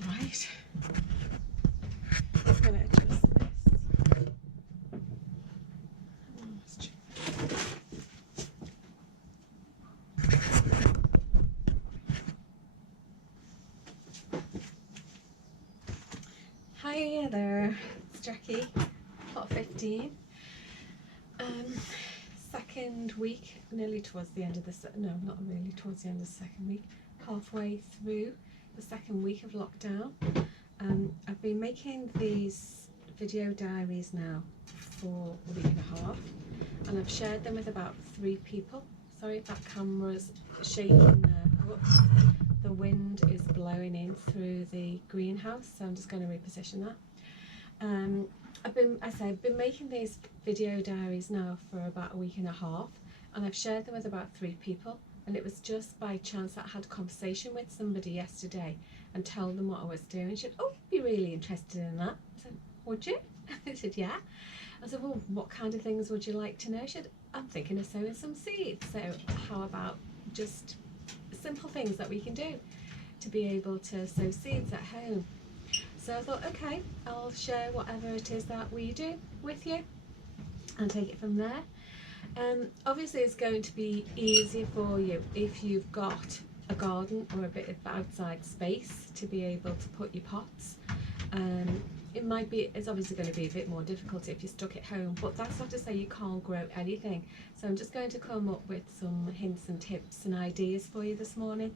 not right. I'm going to adjust this. Let's check. Hi there, it's Jackie, pot 15. Second week, nearly towards the end of the no, not really towards the end of the second week, halfway through the second week of lockdown. I've been making these video diaries now for a week and a half, and I've shared them with about 3 people. Sorry if that camera's shaking there. Whoops. The wind is blowing in through the greenhouse, so I'm just going to reposition that. I've been making these video diaries now for about a week and a half, and I've shared them with about 3 people, and it was just by chance that I had a conversation with somebody yesterday and told them what I was doing. She said, "Oh, be really interested in that." I said, "Would you?" I said, "Yeah." I said, "Well, what kind of things would you like to know?" She said, "I'm thinking of sowing some seeds, so how about just simple things that we can do to be able to sow seeds at home?" So I thought, okay, I'll share whatever it is that we do with you and take it from there. Obviously it's going to be easier for you if you've got a garden or a bit of outside space to be able to put your pots. It's obviously going to be a bit more difficult if you're stuck at home, but that's not to say you can't grow anything. So I'm just going to come up with some hints and tips and ideas for you this morning.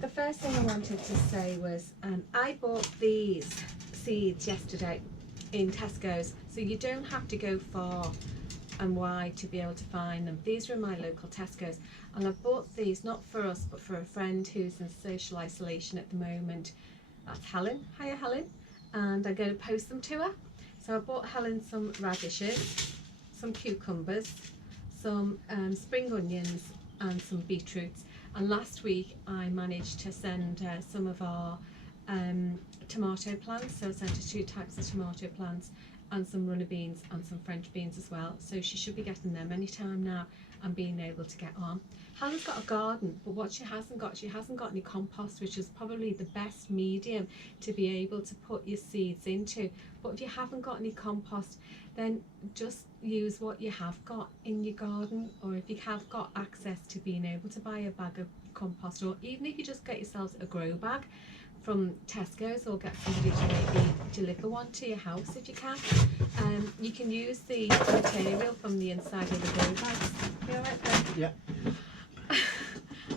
The first thing I wanted to say was I bought these seeds yesterday in Tesco's, so you don't have to go far and wide to be able to find them. These are in my local Tesco's, and I've bought these not for us but for a friend who's in social isolation at the moment. That's Helen. Hiya Helen. And I'm going to post them to her. So I bought Helen some radishes, some cucumbers, some spring onions and some beetroots. And last week I managed to send some of our tomato plants, so I sent her 2 types of tomato plants and some runner beans and some French beans as well. So she should be getting them any time now and being able to get on. Helen's got a garden, but what she hasn't got any compost, which is probably the best medium to be able to put your seeds into. But if you haven't got any compost, then just use what you have got in your garden, or if you have got access to being able to buy a bag of compost, or even if you just get yourselves a grow bag from Tesco's, or get somebody to maybe deliver one to your house if you can. You can use the material from the inside of the grow bags. You all right there? Yeah.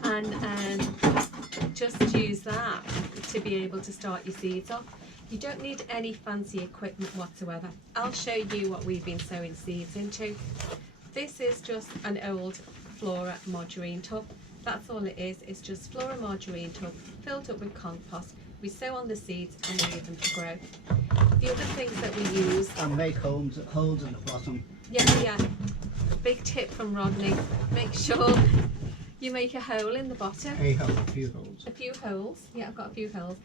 And just use that to be able to start your seeds off. You don't need any fancy equipment whatsoever. I'll show you what we've been sowing seeds into. This is just an old Flora margarine tub. That's all it is. It's just Flora margarine tub filled up with compost. We sow on the seeds and we leave them to grow. The other things that we use... And make holes at the bottom. Yeah. Big tip from Rodney. Make sure you make a hole in the bottom. A hole, a few holes. A few holes. Yeah, I've got a few holes.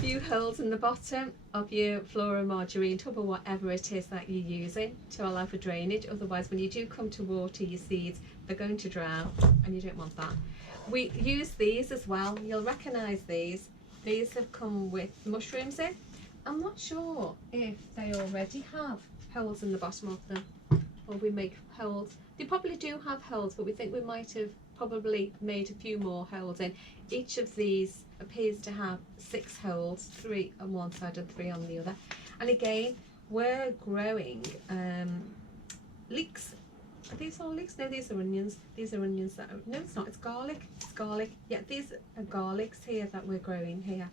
Few holes in the bottom of your Flora margarine tub or whatever it is that you're using to allow for drainage. Otherwise, when you do come to water your seeds, they're going to drown, and you don't want that. We use these as well. You'll recognise these. These have come with mushrooms in. I'm not sure if they already have holes in the bottom of them, or we make holes. They probably do have holes, but we think we might have probably made a few more holes in. Each of these appears to have 6 holes, 3 on one side and 3 on the other. And again, we're growing leeks. Are these all leeks? No, these are onions. These are onions that are, no, it's not, it's garlic. It's garlic. Yeah, these are garlics here that we're growing here.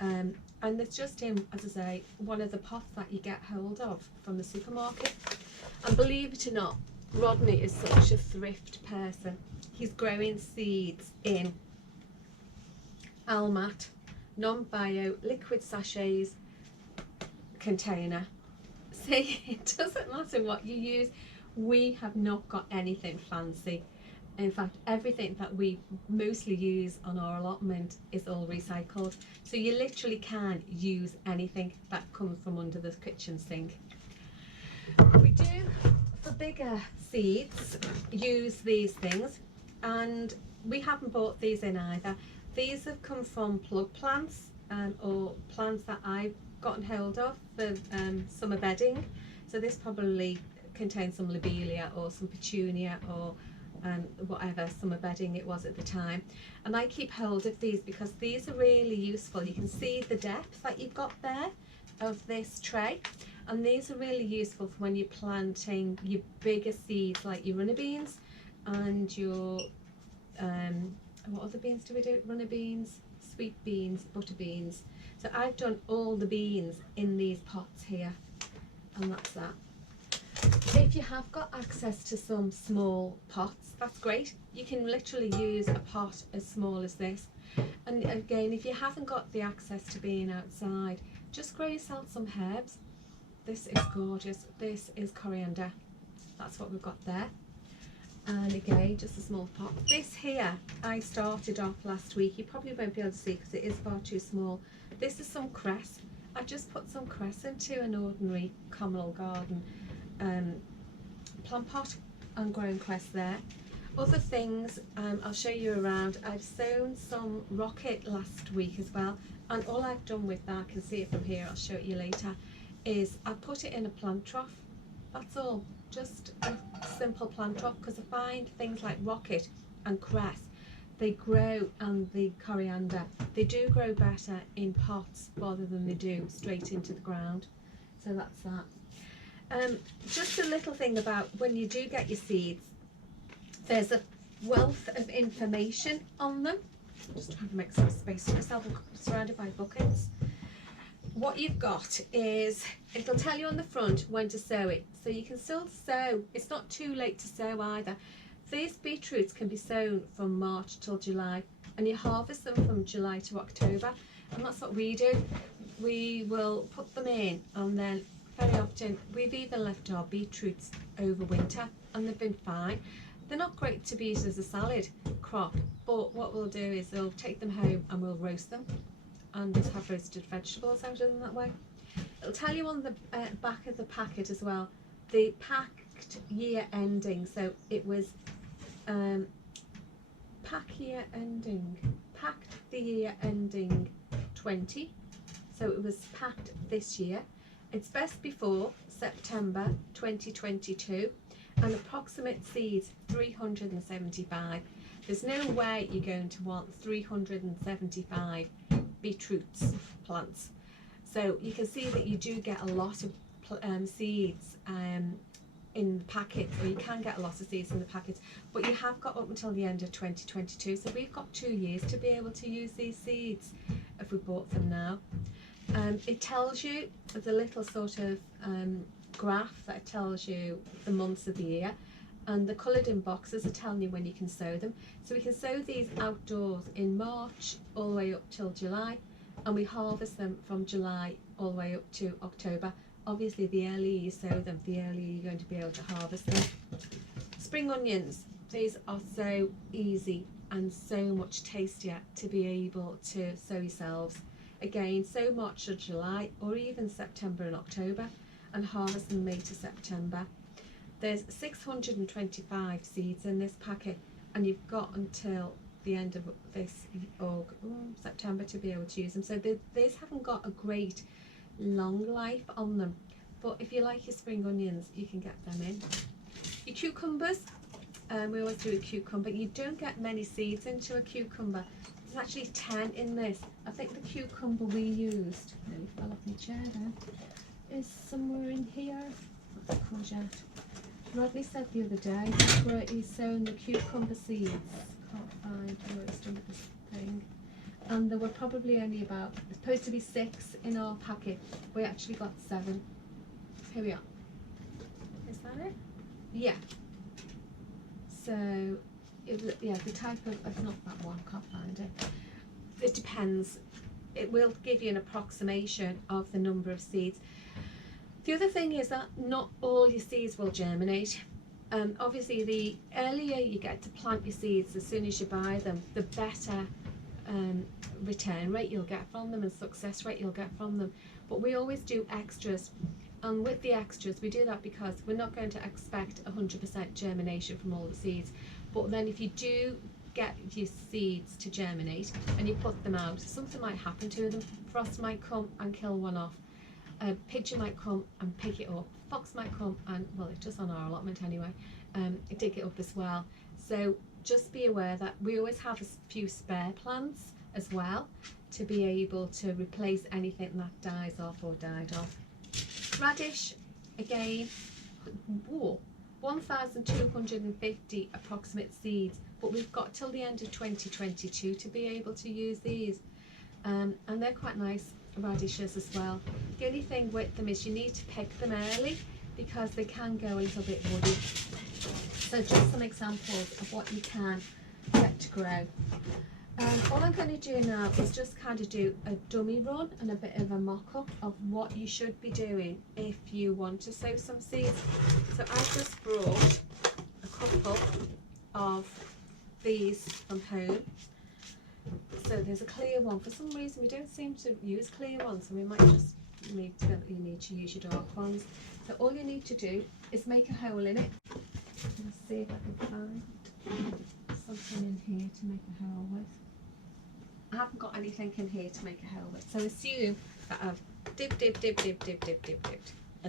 And it's just in, as I say, one of the pots that you get hold of from the supermarket. And believe it or not, Rodney is such a thrift person. He's growing seeds in Almat, non-bio, liquid sachets container. See, it doesn't matter what you use. We have not got anything fancy. In fact, everything that we mostly use on our allotment is all recycled. So you literally can use anything that comes from under the kitchen sink. We do, for bigger seeds, use these things. And we haven't bought these in either. These have come from plug plants, or plants that I've gotten hold of for summer bedding. So this probably contains some lobelia or some petunia or whatever summer bedding it was at the time. And I keep hold of these because these are really useful. You can see the depth that you've got there of this tray, and these are really useful for when you're planting your bigger seeds like your runner beans and your what other beans do we do? Runner beans, sweet beans, butter beans. So I've done all the beans in these pots here, and that's that. If you have got access to some small pots, that's great. You can literally use a pot as small as this. And again, if you haven't got the access to being outside, just grow yourself some herbs. This is gorgeous. This is coriander. That's what we've got there. And again, just a small pot. This here, I started off last week. You probably won't be able to see because it is far too small. This is some cress. I just put some cress into an ordinary communal garden plant pot and grown cress there. Other things, I'll show you around. I've sown some rocket last week as well, and all I've done with that, I can see it from here, I'll show it you later, is I put it in a plant trough. That's all, just a simple plant trough, because I find things like rocket and cress, they grow, and the coriander, they do grow better in pots rather than they do straight into the ground. So that's that. Just a little thing about when you do get your seeds, there's a wealth of information on them. I'm just trying to make some space for myself. I'm surrounded by buckets. What you've got is, it'll tell you on the front when to sow it. So you can still sow, it's not too late to sow either. These beetroots can be sown from March till July, and you harvest them from July to October. And that's what we do. We will put them in, and then very often we've even left our beetroots over winter and they've been fine. They're not great to be used as a salad crop, but what we'll do is we'll take them home and we'll roast them and just have roasted vegetables out of them that way. It'll tell you on the back of the packet as well, the packed year ending. So it was packed the year ending 20. So it was packed this year. It's best before September 2022, and approximate seeds 375. There's no way you're going to want 375 beetroots plants. So you can see that you do get a lot of seeds in the packet, or you can get a lot of seeds in the packets, but you have got up until the end of 2022. So we've got 2 years to be able to use these seeds if we bought them now. It tells you the little sort of graph that tells you the months of the year, and the coloured in boxes are telling you when you can sow them. So we can sow these outdoors in March all the way up till July, and we harvest them from July all the way up to October. Obviously the earlier you sow them, the earlier you're going to be able to harvest them. Spring onions, these are so easy and so much tastier to be able to sow yourselves. Again, sow March or July, or even September and October, and harvest in May to September. There's 625 seeds in this packet, and you've got until the end of this September to be able to use them. So these haven't got a great long life on them, but if you like your spring onions, you can get them in. Your cucumbers, we always do a cucumber. You don't get many seeds into a cucumber. There's actually 10 in this. I think the cucumber we used, nearly fell off my chair there, is somewhere in here. That's a courgette. Rodney said the other day where he's sown the cucumber seeds. Can't find where it's done this thing. And there were probably only about, it's supposed to be 6 in our packet. We actually got 7. Here we are. Is that it? Yeah. So, yeah, the type of, it's not that one, can't find it. It depends. It will give you an approximation of the number of seeds. The other thing is that not all your seeds will germinate. Obviously, the earlier you get to plant your seeds, as soon as you buy them, the better return rate you'll get from them and success rate you'll get from them. But we always do extras, and with the extras we do that because we're not going to expect 100% germination from all the seeds. But then if you do get your seeds to germinate and you put them out, something might happen to them. Frost might come and kill one off. A pigeon might come and pick it up. Fox might come and, well, it's just on our allotment anyway, dig it up as well. So just be aware that we always have a few spare plants as well to be able to replace anything that dies off or died off. Radish, again, 1,250 approximate seeds, but we've got till the end of 2022 to be able to use these, and they're quite nice radishes as well. The only thing with them is you need to pick them early because they can go a little bit woody. So just some examples of what you can get to grow. All I'm going to do now is just kind of do a dummy run and a bit of a mock-up of what you should be doing if you want to sow some seeds. So I've just brought a couple of these from home. So there's a clear one. For some reason we don't seem to use clear ones, so we might just need to use your dark ones. So all you need to do is make a hole in it. Let's see if I can find something in here to make a hole with. I haven't got anything in here to make a hole with, so assume that I've dipped in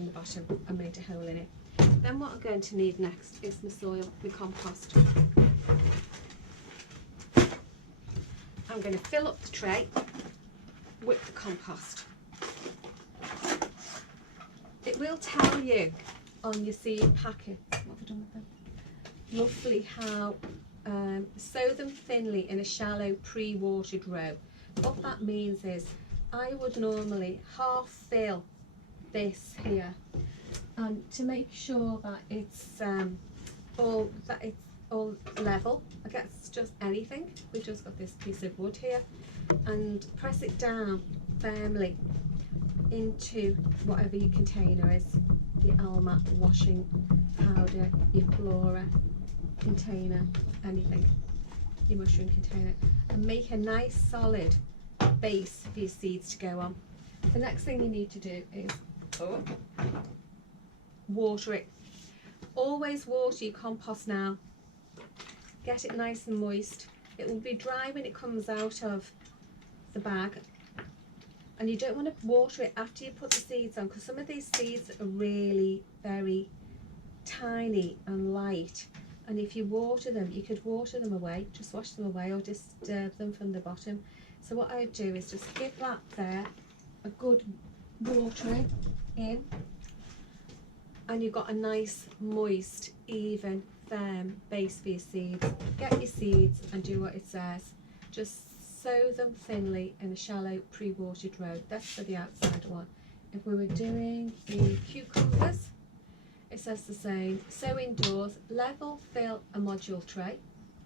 the bottom and made a hole in it. Then what I'm going to need next is my soil, my compost. I'm going to fill up the tray with the compost. It will tell you on your seed packet, what have I done with them? Roughly how sow them thinly in a shallow pre-watered row. What that means is I would normally half fill this here, and to make sure that it's all level against just anything, we've just got this piece of wood here, and press it down firmly into whatever your container is, your Alma washing powder, your Flora container, anything, your mushroom container, and make a nice solid base for your seeds to go on. The next thing you need to do is water it. Always water your compost now. Get it nice and moist. It will be dry when it comes out of the bag, and you don't want to water it after you put the seeds on, because some of these seeds are really very tiny and light, and if you water them, you could water them away, just wash them away, or disturb them from the bottom. So what I do is just give that there a good watering in, and you've got a nice moist, even, firm base for your seeds. Get your seeds and do what it says. Just sow them thinly in a shallow pre-watered row. That's for the outside one. If we were doing the cucumbers, it says the same. Sow indoors, level fill a module tray,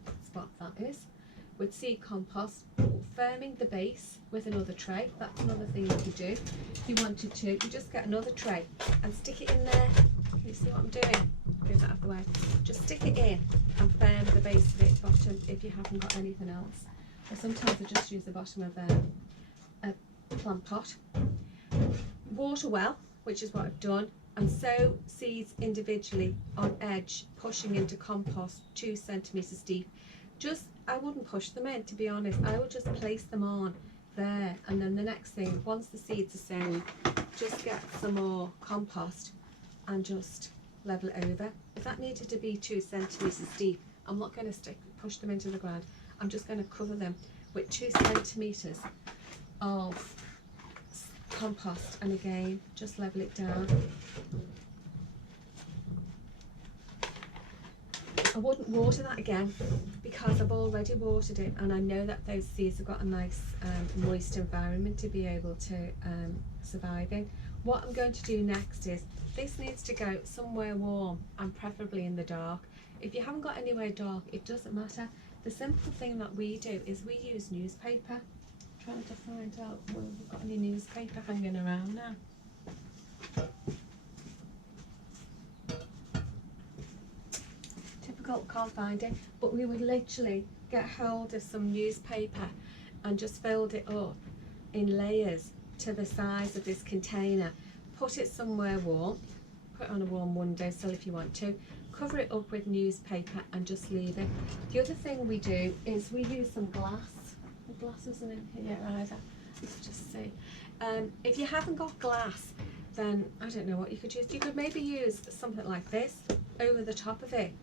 that's what that is, with seed compost, firming the base with another tray. That's another thing you could do. If you wanted to, you just get another tray and stick it in there. Can you see what I'm doing? Move that out of the way. Just stick it in and firm the base of it bottom if you haven't got anything else. Or sometimes I just use the bottom of a plant pot. Water well, which is what I've done, and sow seeds individually on edge, pushing into compost 2 centimetres deep. I wouldn't push them in, to be honest. I would just place them on there, and then the next thing, once the seeds are sown, just get some more compost and just level it over. If that needed to be 2 centimetres deep, I'm not going to push them into the ground. I'm just going to cover them with 2 centimetres of compost, and again just level it down. I wouldn't water that again because I've already watered it, and I know that those seeds have got a nice moist environment to be able to survive in. What I'm going to do next is, this needs to go somewhere warm and preferably in the dark. If you haven't got anywhere dark, it doesn't matter. The simple thing that we do is we use newspaper. I'm trying to find out whether we've got any newspaper hanging around now. Typical, can't find it, but we would literally get hold of some newspaper and just fold it up in layers to the size of this container. Put it somewhere warm, put it on a warm windowsill if you want to, cover it up with newspaper and just leave it. The other thing we do is we use some glass. The glass isn't in here either. Let's just see. If you haven't got glass, then I don't know what you could use. You could maybe use something like this over the top of it,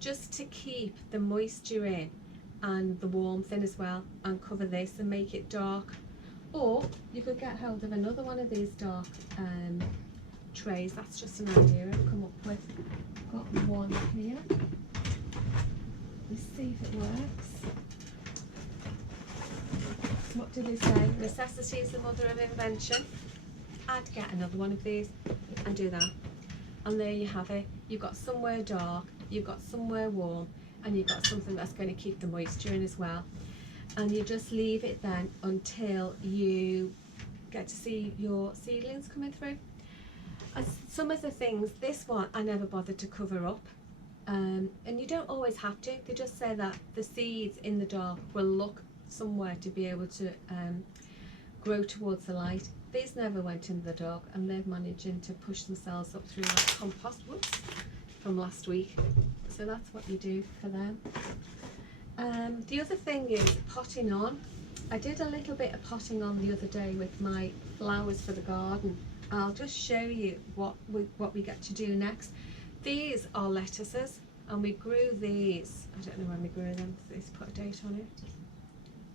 just to keep the moisture in and the warmth in as well, and cover this and make it dark. Or you could get hold of another one of these dark trays. That's just an idea I've come up with. Got one here. Let's see if it works. What do they say? Necessity is the mother of invention. I'd get another one of these and do that. And there you have it. You've got somewhere dark, you've got somewhere warm, and you've got something that's going to keep the moisture in as well. And you just leave it then until you get to see your seedlings coming through. As some of the things, this one I never bothered to cover up, and you don't always have to. They just say that the seeds in the dark will look somewhere to be able to grow towards the light. These never went in the dark, and they're managing to push themselves up through that compost from last week. So that's what you do for them. The other thing is potting on. I did a little bit of potting on the other day with my flowers for the garden. I'll just show you what we get to do next. These are lettuces, and we grew these, I don't know when we grew them, let's put a date on it.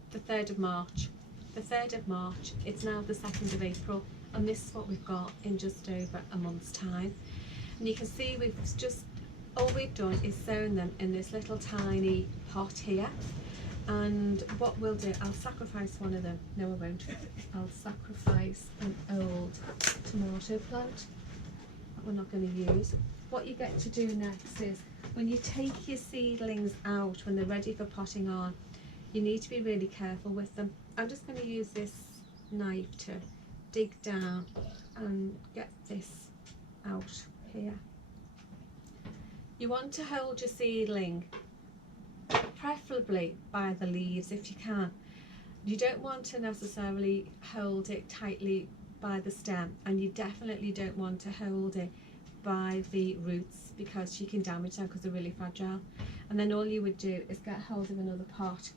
The 3rd of March. The 3rd of March, it's now the 2nd of April, and this is what we've got in just over a month's time. And you can see all we've done is sown them in this little tiny pot here. And what we'll do, I'll sacrifice one of them. No, I won't. I'll sacrifice an old tomato plant that we're not going to use. What you get to do next is, when you take your seedlings out, when they're ready for potting on, you need to be really careful with them. I'm just going to use this knife to dig down and get this out here. You want to hold your seedling preferably by the leaves if you can. You don't want to necessarily hold it tightly by the stem, and you definitely don't want to hold it by the roots, because you can damage them because they're really fragile. And then all you would do is get hold of another pot,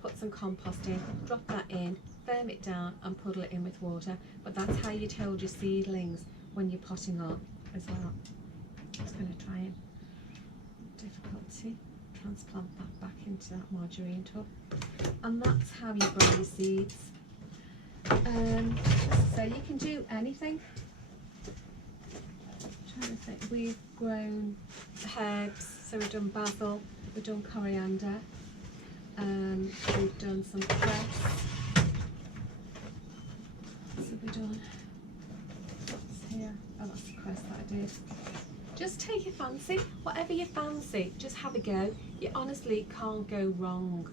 put some compost in, drop that in, firm it down and puddle it in with water. But that's how you'd hold your seedlings when you're potting on as well. I'm just going to try and difficulty transplant that back into that margarine tub, and that's how you grow your seeds. So you can do anything. I'm trying to think. We've grown herbs, so we've done basil, we've done coriander, we've done some cress. What's have we done? What's here? Oh, that's the cress that I did. Just take your fancy, whatever you fancy, just have a go. You honestly can't go wrong,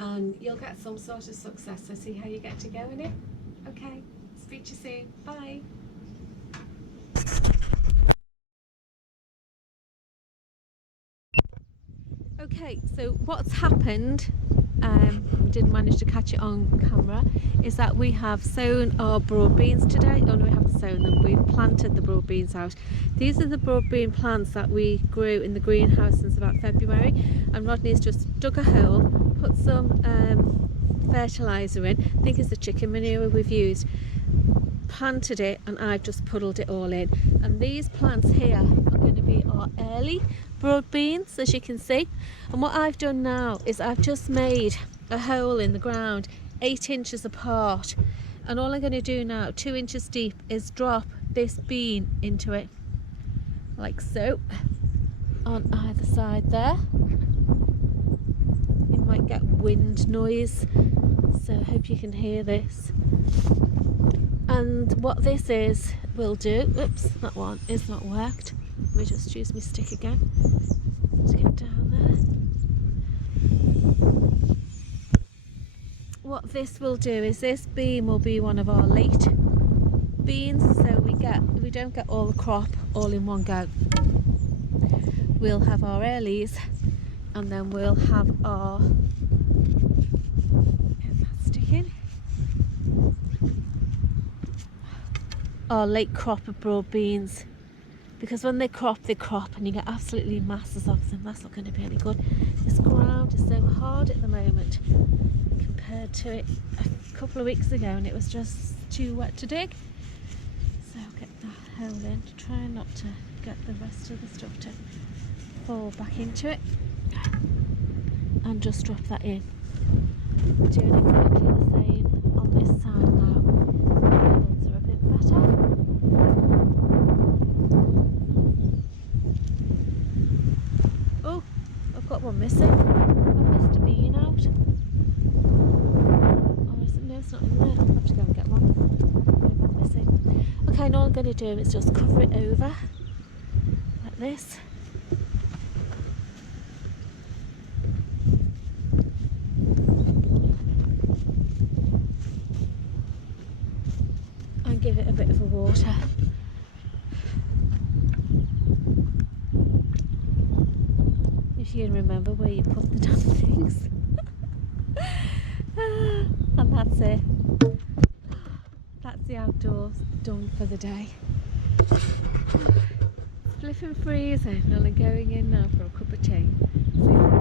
and you'll get some sort of success. So see how you get to go in it. Okay, speak to you soon. Bye. Okay, so what's happened, we didn't manage to catch it on camera, is that we have sown our broad beans today. Oh no, we haven't sown them, we've planted the broad beans out. These are the broad bean plants that we grew in the greenhouse since about February, and Rodney's just dug a hole, put some fertiliser in, I think it's the chicken manure we've used, planted it, and I've just puddled it all in. And these plants here are going to be our early broad beans, as you can see. And what I've done now is I've just made a hole in the ground 8 inches apart, and all I'm going to do now, 2 inches deep, is drop this bean into it like so on either side there. You might get wind noise, so I hope you can hear this. And what this is, will do, oops, that one is not worked. Let me just use my stick again to get down there. What this will do is, this bean will be one of our late beans, so we don't get all the crop all in one go. We'll have our earlies, and then we'll have our, stick in, our late crop of broad beans. because when they crop and you get absolutely masses of them. That's not going to be any good. This ground is so hard at the moment compared to it a couple of weeks ago, and it was just too wet to dig. So I'll get the hole in to try not to get the rest of the stuff to fall back into it, and just drop that in. Doing exactly the same on this side now. The fields are a bit better. Oh, I've got one missing. I've missed a bean out. Oh, is it? No, it's not in there. I'll have to go and get one. Maybe I'm missing. Okay, now all I'm going to do is just cover it over like this. And give it a bit of a water. If you can remember where you put the damn things. And that's it. That's the outdoors done for the day. Flipping freezing, and I'm going in now for a cup of tea. See you later.